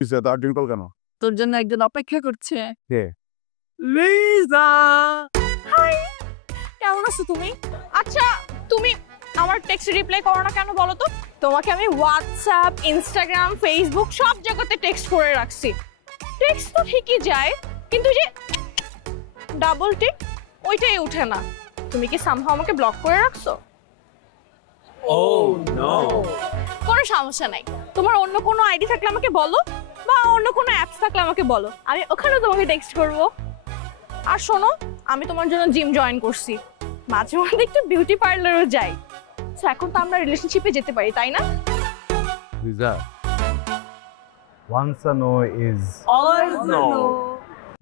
তার ডিম্পল কেন? তোর জন্য একজন অপেক্ষা করছে। কে? লিজা। হাই, কেমন আছো তুমি? আচ্ছা, তুমি আমার টেক্সট রিপ্লাই করো না কেন বলো তো? তোমাকে আমি হোয়াটসঅ্যাপ, ইনস্টাগ্রাম, ফেসবুক সব জায়গাতে টেক্সট করে রাখছি। টেক্সট তো ঠিকই যায়, কিন্তু যে ডাবল টিক ওইটাই ওঠে না। তুমি কি সামহাও আমাকে ব্লক করে রাখছো? Oh no! কোনো সমস্যা নাই, তোমার অন্য কোনো আইডি থাকলে আমাকে বলো, বা অন্য কোনো অ্যাপস থাকলে আমাকে বলো, আমি ওখানেও তোমাকে টেক্সট করব। আর শোনো, আমি তোমার জন্য জিম জয়েন করছি, মাঝে মাঝে একটু বিউটি পার্লারও যাই। তো এখন তো আমরা রিলেশনশিপে যেতে পারি, তাই না? Liza, once a no is Always no!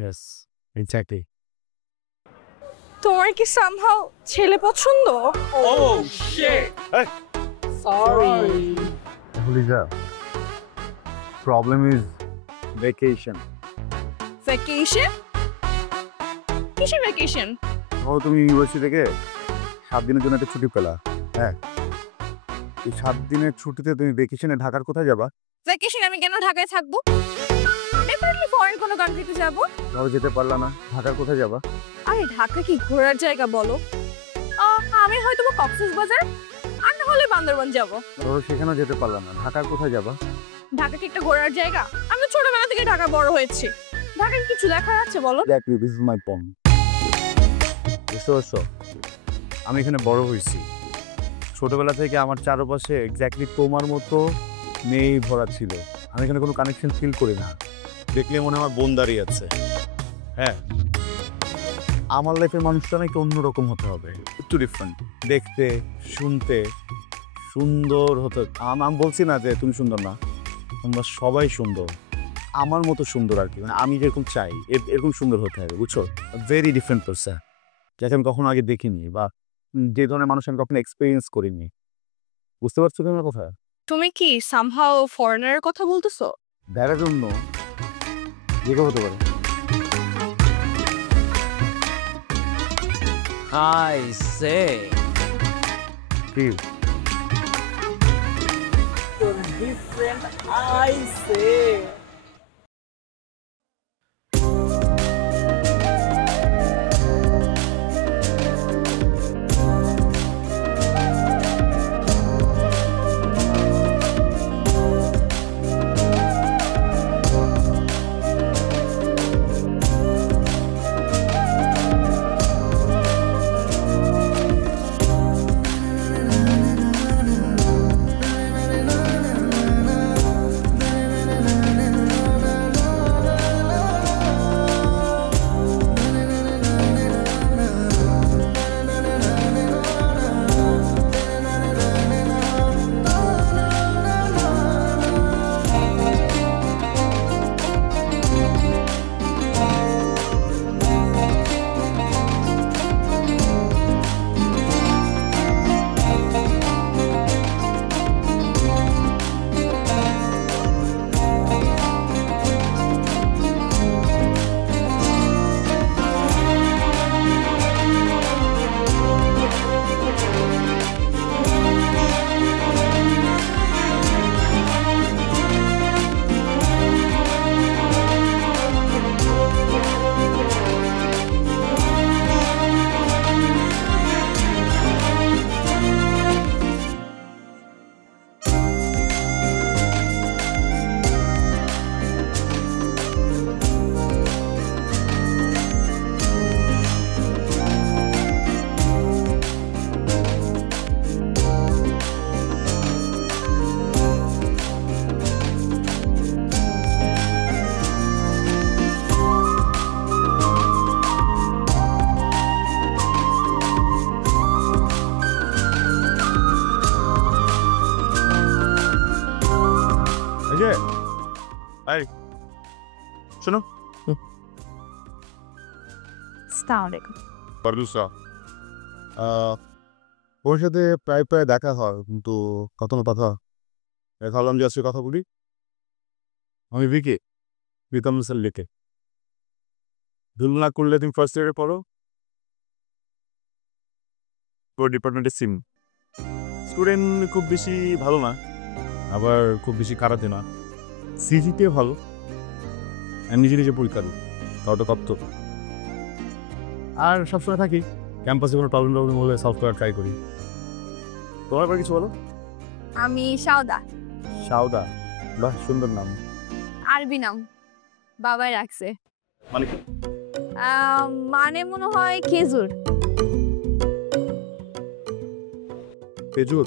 yes, exactly. তোমার কি সামহাও ছেলে পছন্দ? Oh shit! Hey! Sorry! Liza, problem is vacation. Vacation? কিসের ভ্যাকেশন? তুমি ইউনিভার্সিটি থেকে 7 দিনের জন্য একটা ছুটি পেলা। হ্যাঁ, এই 7 দিনের ছুটিতে তুমি ভ্যাকেশনে ঢাকার কোথায় যাবা? ভ্যাকেশন আমি কেন ঢাকায় থাকবো? ডেফিনেটলি ফরেন কোনো কান্ট্রিতে যাব। তাও যেতে পারলা না, ঢাকার কোথায় যাবা? আরে ঢাকা কি ঘোরার জায়গা বলো? আমি হয়তো কক্সবাজার, আর না হলে বান্দরবান যাব। ধরো সেখানেও যেতে পারলা না, ঢাকার কোথায় যাবা? ঢাকা কি একটা ঘোরার জায়গা? আমি তো ছোটবেলা থেকে ঢাকা বড় হয়েছি, ঢাকায় কিছু দেখার আছে বলো? Exactly, this is my point. বুঝতে পারছো? আমি এখানে বড় হয়েছি, ছোটবেলা থেকে আমার চারপাশে এক্স্যাক্টলি তোমার মতো মেয়ে ভরা ছিল। আমি এখানে কোনো কানেকশন ফিল করি না, দেখলে মনে হয় আমার বোন দাঁড়িয়ে আছে। হ্যাঁ, আমার লাইফের মানুষটা নাকি অন্যরকম হতে হবে, একটু ডিফারেন্ট, দেখতে শুনতে সুন্দর হতে। আমি বলছি না যে তুমি সুন্দর না, তোমরা সবাই সুন্দর, আমার মতো সুন্দর আর কি, মানে আমি যেরকম চাই এরকম সুন্দর হতে হবে, বুঝছো? ভেরি ডিফারেন্ট পারসন, যাকে আমি কখনো আগে দেখিনি, বা যে ধরনের মানুষ আমি কখনো এক্সপিরিয়েন্স করিনি। বুঝতে পারছো তুমি আমার কথা? তুমি কি সামহাও ফরেনারের কথা বলতেছো? দেখার জন্য যে কেউ হতে পারে। I say. কি You're different, I say. এই যে এই শোনো, আসসালামু আলাইকুম। পারদুসা, ওর সাথে প্রায় প্রায় দেখা হয়, কিন্তু কখনো কথা ভাবলাম যে আজকে কথা বলি। আমি বিকে প্রীতম স্যার লিখে ভুল না করলে তুমি ফার্স্ট ইয়ারে পড়ো, তোর ডিপার্টমেন্টের সিম স্টুডেন্ট খুব বেশি ভালো না, আবার খুব বেশি খারাপও না, সিজিতে ভালো আর নিজে নিজে পরীক্ষা দিই তাও তো কপ্ত আর সবসময় থাকি ক্যাম্পাসে কোনো প্রবলেম হলে সলভ করার ট্রাই করি তোমার ব্যাপারে কিছু বলো আমি সাউদা, সাউদা বাহ সুন্দর নাম আরবি নাম, বাবাই রাখছে। মানে কি মানে মনে হয় খেজুর। খেজুর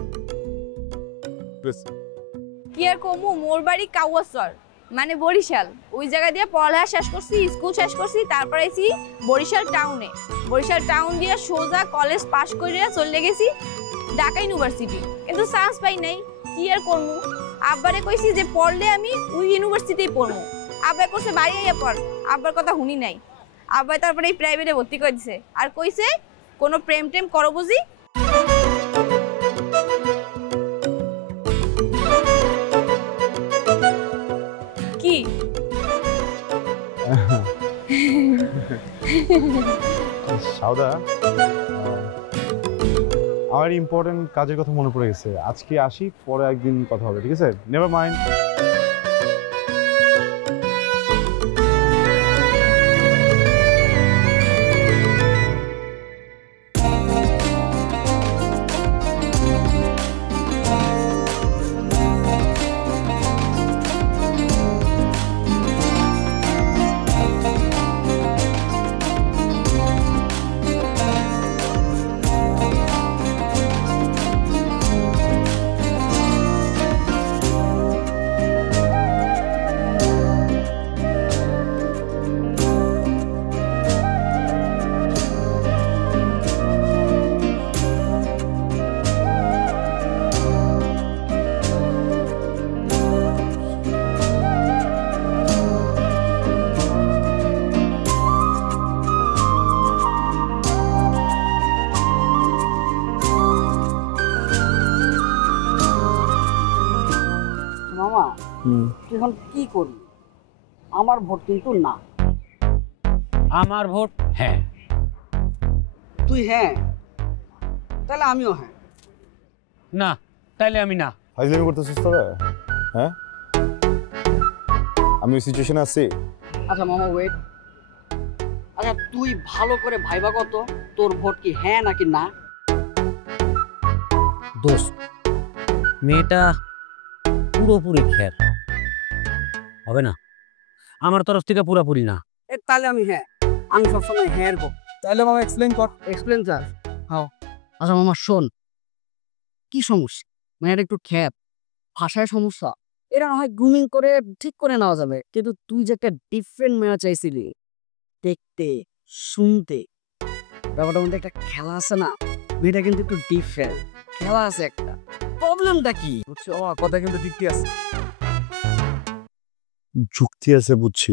বেশ কি আর কমু, মোর বাড়ি কাউয়াসর মানে বরিশাল। ওই জায়গা দিয়ে পড়ালেখা শেষ করছি, স্কুল শেষ করছি, তারপর আইছি বরিশাল টাউনে। বরিশাল টাউন দিয়ে সোজা কলেজ পাশ করে চলে গেছি ঢাকা ইউনিভার্সিটি, কিন্তু চান্স পাই নাই। কি আর করমু, আব্বারে কইছি যে পড়লে আমি ওই ইউনিভার্সিটিতেই পড়মু। আব্বা কইছে বাড়ি আইয়া পড়, আব্বার কথা শুনি নাই। আব্বা তারপরে এই প্রাইভেটে ভর্তি করে দিছে, আর কইছে কোনো প্রেম টেম করো বুঝি। কি সাউদা আমার ইম্পর্টেন্ট কাজের কথা মনে পড়ে গেছে, আজকে আসি, পরে একদিন কথা হবে, ঠিক আছে? Never mind. মামা তুই এখন কি করবি? আমার ভোট কিন্তু না। আমার ভোট হ্যাঁ। তুই হ্যাঁ, তাহলে আমিও হ্যাঁ। না তাইলে আমি না। ফাইজলামি করতেছিস তোরা? হ্যাঁ আমি ওই সিচুয়েশনে আছি। আচ্ছা মামা ওয়েট, আচ্ছা তুই ভালো করে ভাইবা কত, তোর ভোট কি হ্যাঁ নাকি না? দোস্ত মেয়েটা পুরোপুরি খের হবে না, আমার তরফ থেকে পুরোপুরি না। তাহলে আমি হ্যাঁ, আমি সবসময় হ্যাঁ গো। তাহলে মামা এক্সপ্লেইন কর। Explain sir. হ্যাঁ আচ্ছা মামা শোন, কি সমস্যা? মেয়ের একটু খ্যাপ, ভাষায় সমস্যা, এরা না হয় গ্রুমিং করে ঠিক করে নেওয়া যাবে, কিন্তু তুই যে একটা ডিফারেন্ট মেয়ে চাইছিলি, দেখতে শুনতে, ব্যাপারটার মধ্যে একটা খেলা আছে না, মেয়েটা কিন্তু একটু ডিফারেন্ট খেলা আছে একটা। প্রবলেমটা কি? বুঝছো আমার কথা কিন্তু ঠিকই আছে। যুক্তি আছে বুঝছি,